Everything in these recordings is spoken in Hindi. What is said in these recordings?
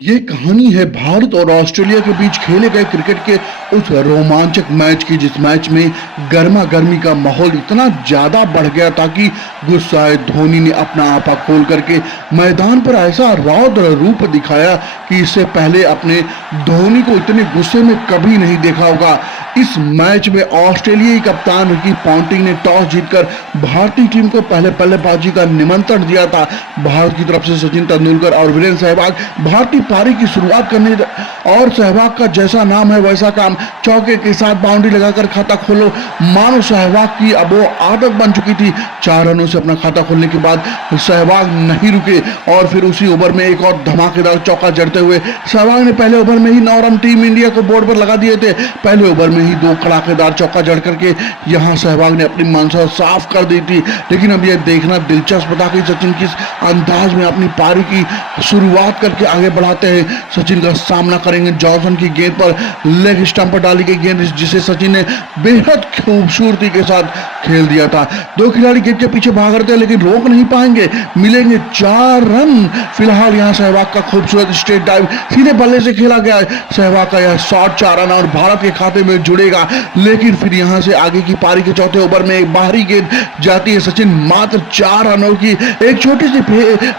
ये कहानी है भारत और ऑस्ट्रेलिया के बीच खेले गए क्रिकेट के उस रोमांचक मैच की, जिस मैच में गर्मा गर्मी का माहौल इतना ज्यादा बढ़ गया था कि गुस्साए धोनी ने अपना आपा खोल करके मैदान पर ऐसा रौद्र रूप दिखाया कि इससे पहले अपने धोनी को इतने गुस्से में कभी नहीं देखा होगा। इस मैच में ऑस्ट्रेलियाई कप्तान रिकी पॉन्टिंग ने टॉस जीतकर भारतीय टीम को पहले बल्लेबाजी का निमंत्रण दिया था। भारत की तरफ से सचिन तेंदुलकर और वीरेंद्र सहवाग भारतीय पारी की शुरुआत करने और सहवाग का जैसा नाम है वैसा काम, चौके के साथ बाउंड्री लगाकर खाता खोलो। मानो सहवाग की अब वो आदत बन चुकी थी। 4 रनों से अपना खाता खोलने के बाद सहवाग नहीं रुके और फिर उसी ओवर में एक और धमाकेदार चौका जड़ते हुए सहवाग ने पहले ओवर में ही 9 रन टीम इंडिया को बोर्ड पर लगा दिए थे। पहले ओवर में ही 2 कड़ाकेदार चौका जड़ करके यहां सहवाग ने अपनी मंशा साफ कर दी थी। लेकिन अब यह देखना दिलचस्प था कि सचिन किस अंदाज में अपनी पारी की शुरुआत करके आगे बढ़ाते हैं। सचिन का सामना करेंगे जॉनसन की गेंद पर, लेग स्टंप पर डाली गई गेंद जिसे सचिन ने बेहद खूबसूरती के साथ खेल दिया था। 2 खिलाड़ी गेंद के पीछे भाग रहे थे लेकिन रोक नहीं पाएंगे, मिलेंगे 4 रन। फिलहाल यहाँ सहवाग का खूबसूरत स्ट्रेट डाइव सीधे बल्ले से खेला गया है। सहवाग का यह शॉट 4 रन और भारत के खाते में जुड़ेगा। लेकिन फिर यहाँ से आगे की पारी के चौथे ओवर में एक बाहरी गेंद जाती है। सचिन मात्र 4 रनों की एक छोटी सी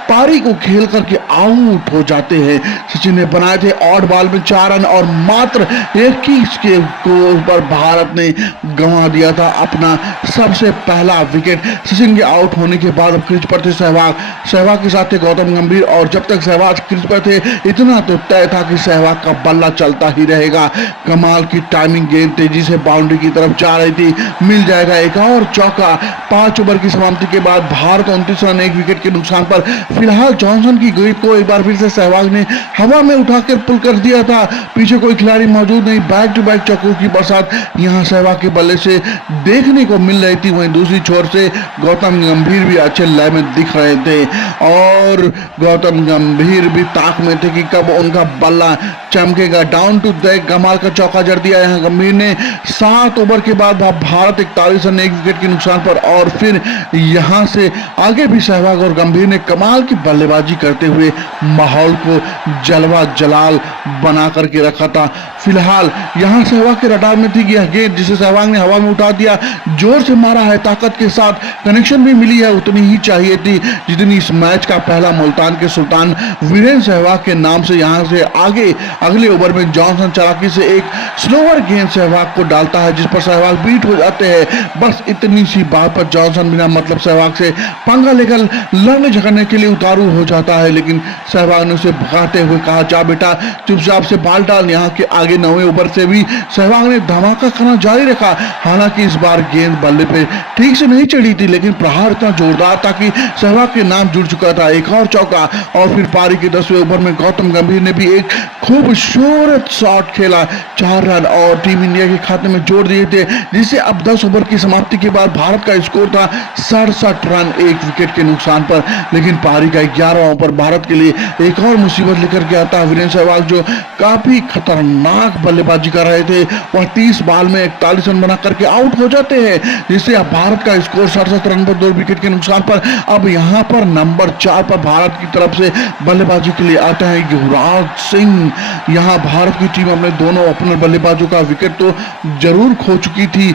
पारी को खेल करके आउट हो जाते हैं। सचिन ने बनाए थे ऑड बॉल में 4 रन और मात्र 21 के ऊपर भारत ने गंवा दिया था अपना सबसे पहला विकेट। सचिन के आउट होने के बाद अब क्रीज पर थे सहवाग के साथ थे गौतम गंभीर और जब तक सहवाग क्रीज पर थे इतना तो तय था कि सहवाग का बल्ला चलता ही रहेगा। कमाल की टाइमिंग गेंद तेजी से बाउंड्री की तरफ जा रही थी, मिल जाएगा एक और चौका। 5 ओवर की समाप्ति के बाद भारत 29 रन 1 विकेट के नुकसान पर फिलहाल जॉनसन की गेंद को एक बार फिर से सहवाग ने हवा में उठाकर पुल कर दिया था। पीछे कोई खिलाड़ी मौजूद नहीं, बैक टू बैक चौकों की बरसात यहां सहवाग के बल्ले से देखने को मिल रही थी। वहीं दूसरी छोर से गौतम गंभीर भी अच्छे लय में दिख रहे थे और गौतम गंभीर भी ताक में थे कि कब उनका बल्ला चमकेगा। डाउन टू द कमाल का चौका जड़ दिया यहाँ गंभीर ने 7 ओवर के बाद भारत 41 रन 1 विकेट के नुकसान पर। और फिर यहां से आगे भी सहवाग और गंभीर ने कमाल की बल्लेबाजी करते हुए माहौल को जलवा जलाल बना करके रखा था। फिलहाल यहां सहवाग के रडार में थी कि यह गेंद जिसे सहवाग ने हवा में उठा दिया, जोर से मारा है, ताकत के साथ कनेक्शन भी मिली है, उतनी ही चाहिए थी जितनी इस मैच का पहला मुल्तान के सुल्तान वीरेंद्र सहवाग के नाम से। यहां से आगे अगले ओवर में जॉनसन चालाकी से एक स्लोअर गेंद सहवाग को डालता है जिस पर सहवाग बीट हो जाते हैं। बस इतनी सी बात पर जॉनसन बिना मतलब सहवाग से पंगा लेकर लड़ने झगड़ने के लिए उतारू हो जाता है, लेकिन सहवाग ने उसे भगाते हुए कहा, जा बेटा चुपचाप से बाल डाल। यहाँ के आगे 9वें ओवर से भी सहवाग ने धमाका करना जारी रखा। हालांकि इस बार गेंद बल्ले पे ठीक से नहीं चढ़ी थी, लेकिन प्रहार इतना जोरदार था कि सहवाग के नाम जुड़ चुका था। एक और चौका और फिर पारी के 10वें ओवर में गौतम गंभीर ने भी एक खूबसूरत शॉट खेला, 4 रन और टीम इंडिया के खाते में जोड़ दिए थे, जिससे अब 10 ओवर की समाप्ति के बाद भारत का स्कोर था 67 रन 1 विकेट के नुकसान पर। लेकिन पारी का 11वां ओवर भारत के लिए एक और मुसीबत लेकर के आता है। वीरेंद्र सहवाग जो काफी खतरनाक बल्लेबाजी कर रहे थे, वह 30 बॉल में 41 रन बना करके आउट हो जाते हैं, जिससे अब भारत का स्कोर 67 रन पर 2 विकेट के नुकसान पर। अब यहां पर नंबर 4 पर भारत की तरफ से बल्लेबाजी के लिए आता है युवराज सिंह। यहां भारत की टीम अपने दोनों ओपनर बल्लेबाजों का विकेट तो जरूर खो चुकी थी,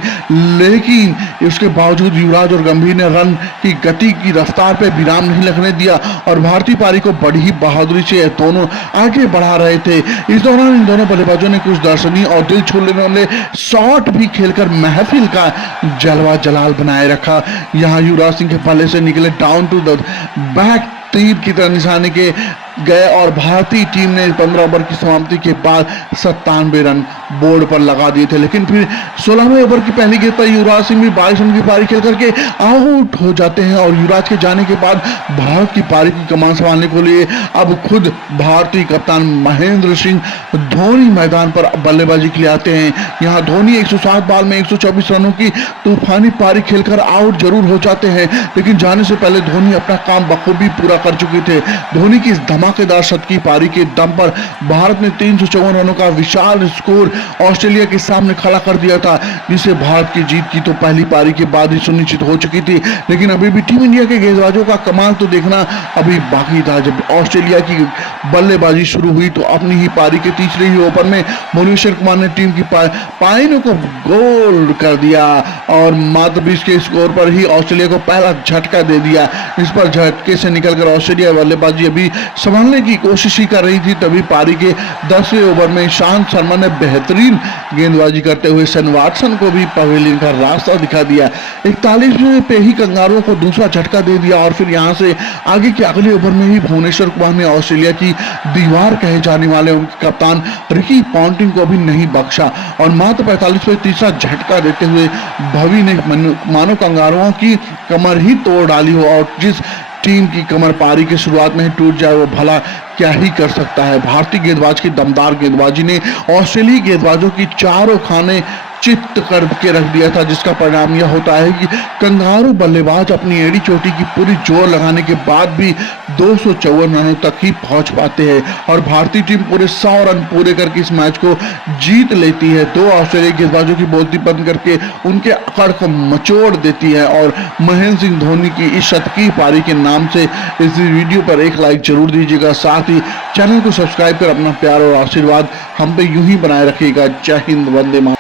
लेकिन इसके बावजूद युवराज और गंभीर ने रन की गति की रफ्तार पर विराम नहीं लगने दिया और भारतीय पारी को बड़ी ही बहादुरी से दोनों आगे बढ़ा रहे थे। इस दौरान इन दोनों बल्लेबाजों ने कुछ दर्शनीय और दिल छू लेने वाले शॉट भी खेलकर महफिल का जलवा जलाल बनाए रखा। यहां युवराज सिंह के बल्ले से निकले डाउन टू द बैक तीर की तरह निशाने के गए और भारतीय टीम ने 15 ओवर की समाप्ति के बाद 97 रन बोर्ड पर लगा दिए थे। लेकिन फिर 16वें ओवर की पहली गेंद पर युवराज सिंह भी 22 रन की पारी खेल करके आउट हो जाते हैं और युवराज के जाने के बाद भारत की पारी की कमान संभालने के लिए अब खुद भारतीय कप्तान महेंद्र सिंह धोनी मैदान पर बल्लेबाजी के लिए आते हैं। यहाँ धोनी 160 बॉल में 124 रनों की तूफानी पारी खेलकर आउट जरूर हो जाते हैं, लेकिन जाने से पहले धोनी अपना काम बखूबी पूरा कर चुके थे। धोनी की इस धमाकेदार शतकीय पारी के दम पर भारत ने 354 रनों का विशाल स्कोर ऑस्ट्रेलिया के सामने खड़ा कर दिया था, जिससे भारत की जीत की तो पहली पारी के बाद ही सुनिश्चित हो चुकी थी। लेकिन अभी भी टीम इंडिया के गेंदबाजों का कमाल तो देखना अभी बाकी था। जब ऑस्ट्रेलिया की बल्लेबाजी शुरू हुई तो अपनी ही पारी के तीसरे ही ओवर में भुवनेश्वर कुमार ने टीम की पारियों को गोल कर दिया और मात्र 20 के स्कोर पर ही ऑस्ट्रेलिया को पहला झटका दे दिया। इस पर झटके से निकलकर ऑस्ट्रेलिया बल्लेबाजी अभी संभालने की कोशिश ही कर रही थी, तभी पारी के 10वें ओवर में ईशांत शर्मा ने बेहतरीन गेंदबाजी करते हुए शेन वाटसन को भी पवेलियन का रास्ता दिखा दिया। 41वें पे ही कंगारुओं को दूसरा झटका दे दिया और फिर यहां से आगे के अगले ओवर में ही भुवनेश्वर कुमार ने ऑस्ट्रेलिया की दीवार कहे जाने वाले उनके कप्तान रिकी पॉन्टिंग को भी नहीं बख्शा और मात्र 45वें तीसरा झटका देते हुए भवी ने मानो कंगारुओं की कमर ही तोड़ डाली हो, और जिस टीम की कमर पारी की शुरुआत में ही टूट जाए वो भला क्या ही कर सकता है। भारतीय गेंदबाज की दमदार गेंदबाजी ने ऑस्ट्रेलियाई गेंदबाजों की चारों खाने चित्त करके रख दिया था, जिसका परिणाम यह होता है कि कंगारू बल्लेबाज अपनी एड़ी चोटी की पूरी जोर लगाने के बाद भी 254 रनों तक ही पहुंच पाते हैं और भारतीय टीम पूरे 100 रन पूरे करके इस मैच को जीत लेती है। दो ऑस्ट्रेलियाई गेंदबाजों की बोलती बंद करके उनके अकड़ को मचोड़ देती है और महेंद्र सिंह धोनी की इस शतकीय पारी के नाम से इस वीडियो पर एक लाइक जरूर दीजिएगा। साथ ही चैनल को सब्सक्राइब कर अपना प्यार और आशीर्वाद हम पे यूं ही बनाए रखिएगा। जय हिंद, वंदे मातरम।